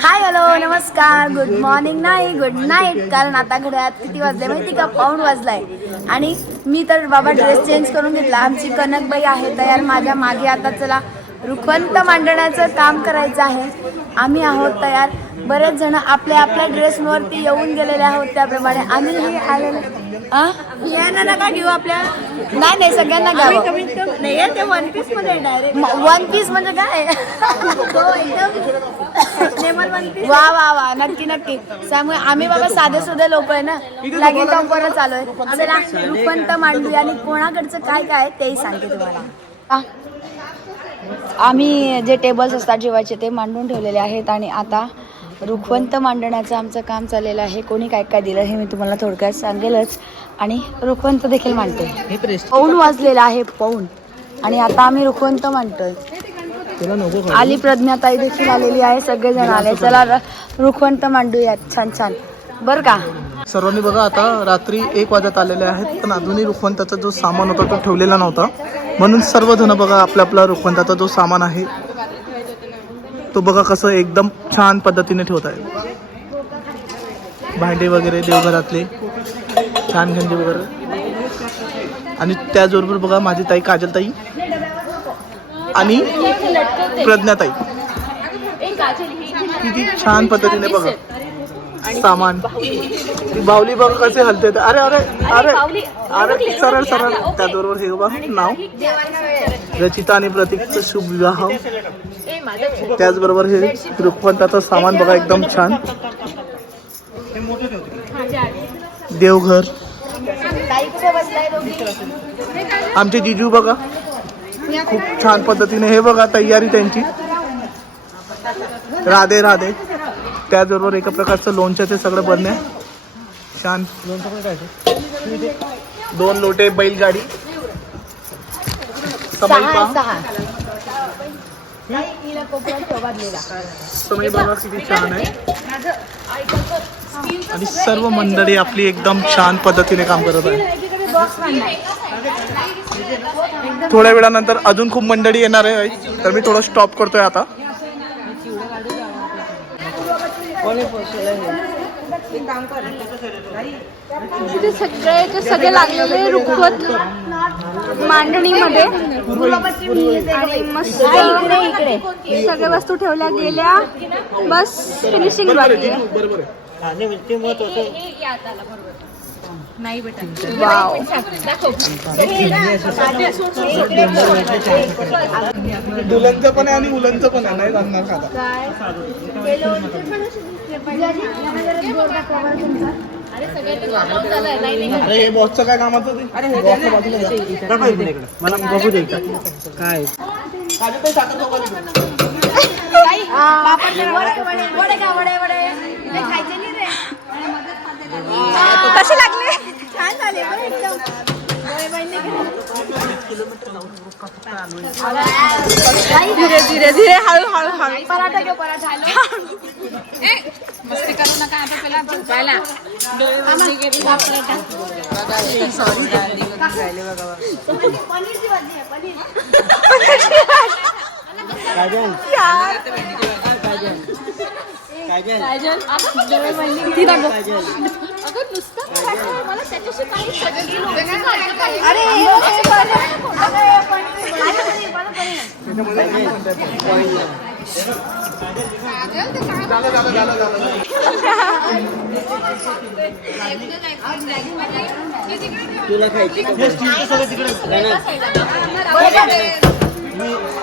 हाय hello नमस्कार. Good morning नाही good night कारण आता घड्यात किती वाजले माहिती का? पाऊण वाजलाय. आणि मी तर बाबा ड्रेस चेंज करून घेतला. आमची कनकबाई आहे तयार माझ्या मागे आता चला रुखवंत मांडण्याचं काम करायचं आहे. आम्ही आहोत तयार बरेच जण आपल्या आपल्या ड्रेसवरती येऊन गेलेले आहोत त्याप्रमाणे. आम्ही आलेले यांना नका घेऊ आपल्या. नाही नाही सगळ्यांना घ्यावं नाही ते वन पीसमध्ये डायरेक्ट वन पीस म्हणजे काय? हो, एकदम. वा वा वा नक्की नक्की. त्यामुळे आम्ही बाबा साधे सुधे लोक आहे ना? लगेच टॉपवर चालू आहे. चला रुपंत मांडूया आणि कोणाकडचं काय काय आहे तेही सांगते तुम्हाला. आ. आम्ही जे टेबल्स असतात जेवायचे ते मांडून ठेवलेले आहेत आणि आता रुखवंत मांडण्याचं आमचं काम चाललेलं आहे. कोणी काय काय दिलं हे मी तुम्हाला थोडक्यात सांगेलच. आणि रुखवंत देखील मांडतोय. पौन वाजलेला आहे पौन आणि आता आम्ही रुखवंत मांडतोय. आली प्रज्ञाताई देखील आलेली आहे. सगळेजण आले. चला रुखवंत मांडूयात. छान छान. बर का? सर्वांनी बघा आता रात्री एक वाजत आलेले आहेत पण अजूनही रुखवंताचा जो सामान होता तो ठेवलेला नव्हता. म्हणून सर्वजण बघा आपल्या आपला रुखवंताचा जो सामान आहे तो बघा कसं एकदम छान पद्धतीने ठेवत आहे. भांडे वगैरे देवघरातले छान गंजे वगैरे. आणि त्याचबरोबर बघा माझी ताई काजलताई आणि प्रज्ञाताई. किती छान पद्धतीने बघा. सामान. बावली बघ कसे हलते अरे अरे अरे. अरे सरळ सरळ. त्याचबरोबर हे बघा नाव. रचिता आणि प्रतीकचं शुभ विवाह. त्याचबरोबर हे रुखवंताचं सामान बघा एकदम छान. देवघर. आमचे जिजू बघा. खूप छान पद्धतीने हे बघा तयारी त्यांची. राधे राधे. त्याचबरोबर एका प्रकारचं लोणचं ते सगळं बनणे छान. दोन लोटे बैलगाडी. सहा पहा सहा. समय बघा किती छान आहे. आणि सर्व मंडळी आपली एकदम छान पद्धतीने काम करत आहे. थोड्या वेळानंतर अजून खूप मंडळी येणार आहे तर मी थोडं स्टॉप करतोय आता. तिथे सगळे ते सगळे लागलेले रुखवत मांडणीमध्ये. आणि मस्त सगळ्या वस्तू ठेवल्या गेल्या. बस फिनिशिंग बाकी आहे. बरोबर वाव दुलनचं पण आहे आणि उलनचं पण आहे नाही? अरे हे बॉसचं काय कामाचं ते? अरे बॉसच्या बाजूला जा. मला बघू दे काय? कसे लागले? छान झाले बरं एकदम धीरे धीरे धीरे हळू हळू हळू. पराठा घेऊ पराठा. पनीरची भाजी आहे पनीर अरे हे पनीर. हे माझं पनीर.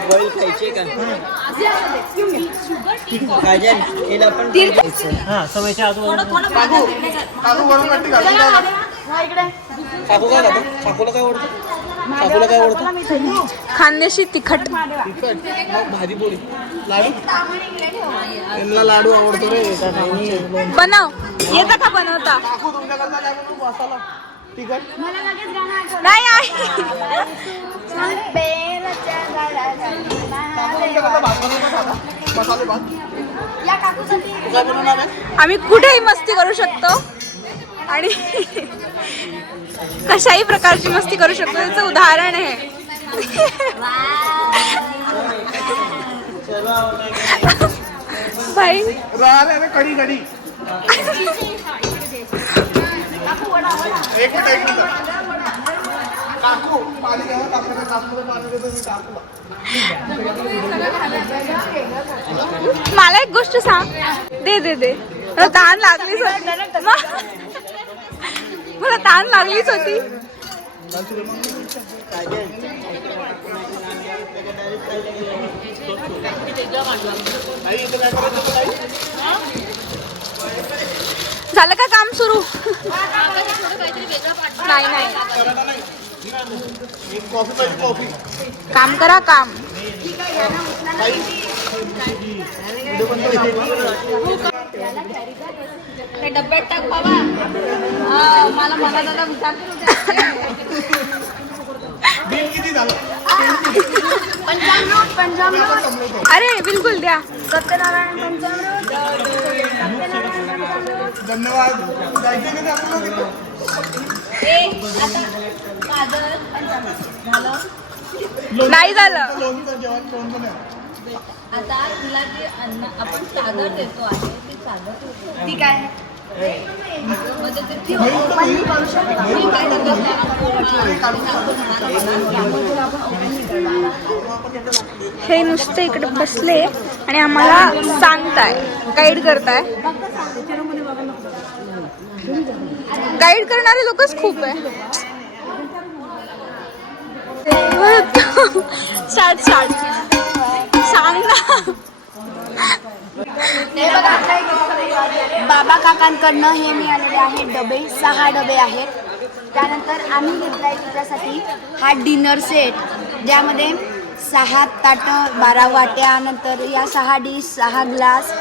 बॉईल खायचे का काजल हिला पण हा समयच्या आजूबाजूला काकू. हा, काय खातं काकूला काय आवडतं काकूला काय आवडतं? खांद्याशी तिखट. तिखट मग भाजी पोळी. लाडू? यांना लाडू आवडतो रे. बनव. येतं का बनवता? काकू तुमच्याकडनं काय बनवू मसाला तिखट. नाही आई बेलच्या झाडाखाली महादेव. तुमच्याकडनं भात बनवतो साधा मसाले भात. या काकूसाठी तू काय बनवणार आहे? आम्ही कुठेही मस्ती करू शकतो. आणि कशाही प्रकारची मस्ती करू शकतो. त्याचं उदाहरण आहे. भाई कडी कडी एक मिनिट एक मला एक गोष्ट सांग. दे दे दे. ताण लागलीच होती मला ताण लागलीच होती. झालं का काम सुरू? नाही नाही. एक कॉफी काम करा काम. डब्यात टाक बाबा. मला मला दादा विचारते बिल किती झालं पंचामृत पंचामृत. अरे बिलकुल द्या. सत्यनारायण पंचामृत. धन्यवाद. ते? नाही झालं. नाही आता तुला जे अन्न आपण सागर देतो आहे ते सागर ती काय? म्हणजे ते ती open करू शकतो. मी काय करतो हे नुसते इकडे बसले आणि आम्हाला सांगताय गाईड करताय. गाईड करणारे लोकच खूप आहे. साठ साठ सांग ना बाबा काकांकडनं हे मिळालेले आहेत डबे सहा डबे आहेत. त्यानंतर आम्ही घेतला आहे तिच्यासाठी हा डिनर सेट ज्यामध्ये सहा ताटं बारा वाट्या नंतर या सहा डिश सहा ग्लास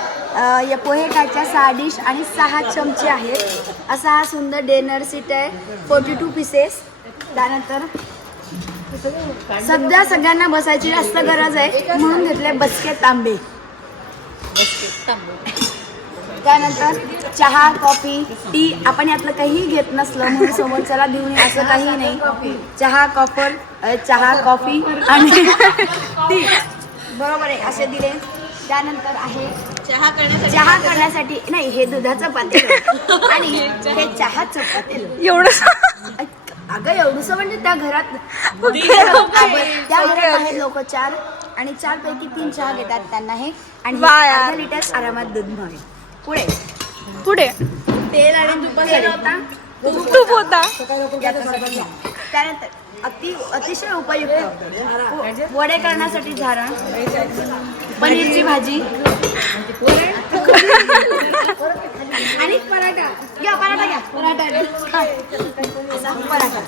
या पोहे कायच्या सहा डिश आणि सहा चमचे आहेत. असा हा सुंदर डिनर सेट आहे. Forty two pieces. त्यानंतर सध्या सगळ्यांना बसायची जास्त गरज आहे. म्हणून घेतले बसके तांबे. त्यानंतर चहा कॉफी टी आपण यातलं काही घेत नसलं म्हणून समोरच्याला देऊ नये असं काही नाही. चहा कॉफर चहा कॉफी आणि टी. बरोबर आहे असे दिले. त्यानंतर आहे चहा करण्यासाठी चहा करण्यासाठी नाही हे दुधाचं पातेल. आणि हे चहाचं पातेल. एवढं अगं एवढंस म्हणजे त्या घरात त्या घरात आहेत लोक चार आणि चार पैकी तीन चहा घेतात त्यांना हे. आणि वा यार. अर्धा लिटर आरामात दूध मिळेल पुढे. पुढे. तेल आणि तुपासाठी होता. तूप होता. त्यानंतर अति अतिशय उपयुक्त वडे करण्यासाठी झारा पनीरची भाजी आणि पराठा. घ्या पराठा घ्या. पराठा. पराठा.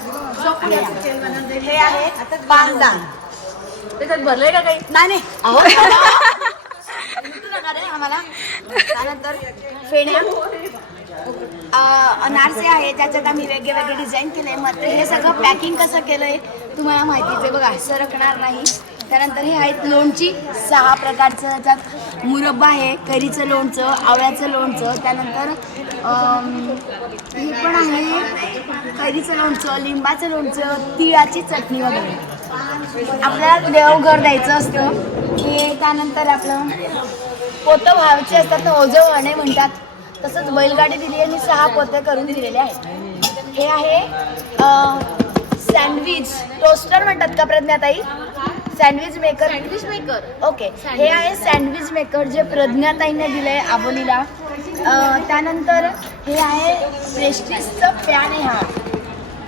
हे आहे बांगदान त्याच्यात भरलंय का काही? नाही आम्हाला. त्यानंतर फेण्या. अनारसे आहे त्याच्यात आम्ही वेगळे डिझाईन केले. मग हे सगळं पॅकिंग कसं केलंय तुम्हाला माहितीच आहे. बघा सरकणार नाही. त्यानंतर हे आहेत लोणची. सहा प्रकारचं त्याच्यात मुरब्बा आहे करीचं लोणचं आवळ्याचं लोणचं. त्यानंतर हे पण आहे. कैरीचं लोणचं लिंबाचं लोणचं तिळाची चटणी वगैरे. आपल्याला देवघर द्यायचं असतं. हे त्यानंतर आपलं पोतं व्हायचे असतात ना ओझं वाणे म्हणतात. तसंच बैलगाडी दिली आणि सहा पोते करून दिलेले आहेत. हे आहे सँडविच टोस्टर म्हणतात का प्रज्ञाताई sandwich maker. Sandwich maker. Okay. हे आहे सँडविच. मेकर जे प्रज्ञाताईने दिलंय आबोलीला. अं, त्यानंतर हे आहे प्रेस्टिजचं पॅन आहे हा.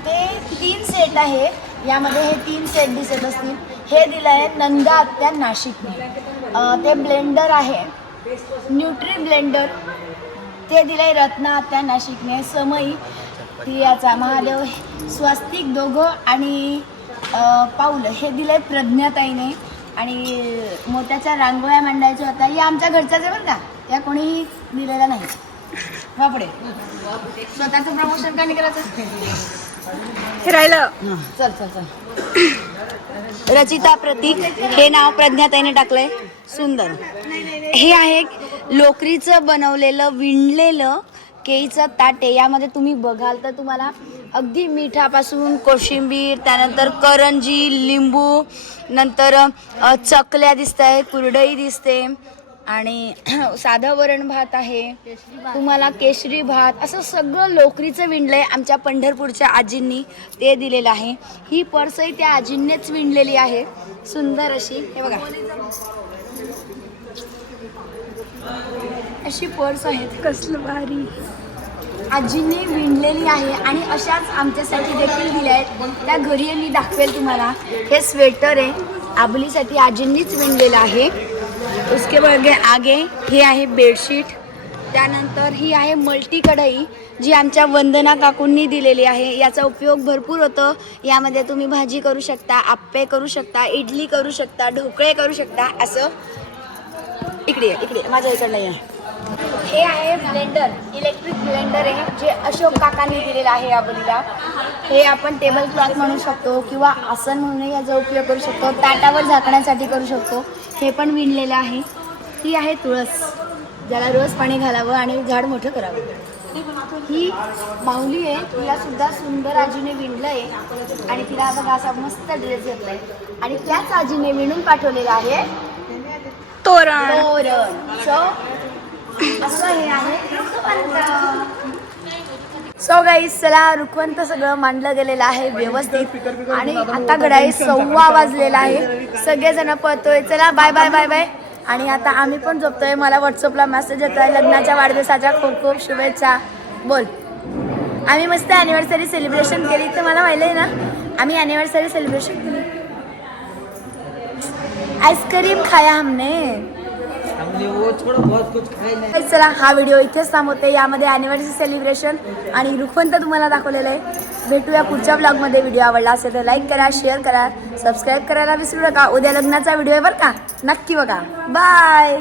ते तीन सेट आहे. यामध्ये हे तीन सेट दिसत असतील. हे दिलं आहे नंदा आत्या नाशिकने. ते ब्लेंडर आहे. Nutri blender. ते दिलंय रत्ना आत्या नाशिकने. समई याचा महादेव स्वस्तिक दोघं आणि पाऊल हे दिलंय प्रज्ञाताईने. आणि मोत्याच्या रांगोळ्या मांडायच्या होत्या. या आमच्या घरच्याच आहे बरं का. या कोणी दिलेल्या नाही. बापडे स्वतःचं प्रमोशन का नाही करायचं? राहिलं चल चल चल. रचिता प्रतीक हे नाव प्रज्ञाताईने टाकलंय. सुंदर. हे आहे लोकरीचं बनवलेलं विणलेलं केळीचं ताटे यामध्ये तुम्ही बघाल तर तुम्हाला अगदी मिठापासून कोशिंबीर त्यानंतर करंजी लिंबू नंतर चकल्या दिसत आहे कुरडई दिसते आणि साधं वरण भात आहे. तुम्हाला केशरी भात असं सगळं लोकरीचं विणलंय आमच्या पंढरपूरच्या आजींनी. ते दिलेलं आहे. ही पर्सही त्या आजींनीच विणलेली आहे. सुंदर अशी हे बघा. अशी पर्स आहेत. कसलं भारी. आजींनी विणलेली आहे आणि अशाच आमच्यासाठी देखील दिल्या आहेत. त्या घरी मी दाखवेल तुम्हाला. हे स्वेटर आहे. आबलीसाठी आजींनीच विणलेलं आहे. उसके बघे आगे हे आहे बेडशीट. त्यानंतर ही आहे मल्टी कढई जी आमच्या वंदना काकूंनी दिलेली आहे. याचा उपयोग भरपूर होतो. यामध्ये तुम्ही भाजी करू शकता आप्पे करू शकता इडली करू शकता ढोकळे करू शकता. असं. इकडे इकडे माझ्या इकडनं या. हे आहे ब्लेंडर इलेक्ट्रिक ब्लेंडर आहे जे अशोक काकांनी दिलेलं आहे या बलीला. हे आपण टेबल क्लॉथ म्हणू शकतो किंवा आसन म्हणूनही याचा उपयोग करू शकतो ताटावर झाकण्यासाठी करू शकतो. हे पण विणलेलं आहे. ही आहे तुळस ज्याला रोज पाणी घालावं आणि झाड मोठं करावं. ही माऊली आहे तिला सुद्धा सुंदर आजीने विणलं आहे आणि तिला बघा असा मस्त ड्रेस घेतलाय. आणि त्याच आजीने विणून पाठवलेला आहे तोरण. तोरण. सो असं हे आहे सो गाईस चला रुखवंत सगळं मांडलं गेलेलं आहे व्यवस्थित. आणि आता घडाई सव्वा वाजलेला आहे. सगळेजण पळतोय. चला बाय बाय बाय बाय आणि आता आम्ही पण झोपतोय. मला व्हॉट्सअपला मेसेज येत आहे लग्नाच्या वाढदिवसाच्या खूप खूप शुभेच्छा. बोल. आम्ही मस्त ॲनिव्हर्सरी सेलिब्रेशन केली. तर मला माहिती आहे ना? आम्ही ॲनिव्हर्सरी सेलिब्रेशन केली. आईस्क्रीम खाया हमने. चला हा व्हिडिओ इथेच थांबवते. यामध्ये अॅनिव्हर्सरी सेलिब्रेशन आणि रुखवंत तुम्हाला दाखवलेलं आहे. भेटूया पुढच्या ब्लॉगमध्ये व्हिडिओ आवडला असेल तर लाईक करा शेअर करा सबस्क्राईब करायला विसरू नका. उद्या लग्नाचा व्हिडिओ आहे बरं का? नक्की बघा. बाय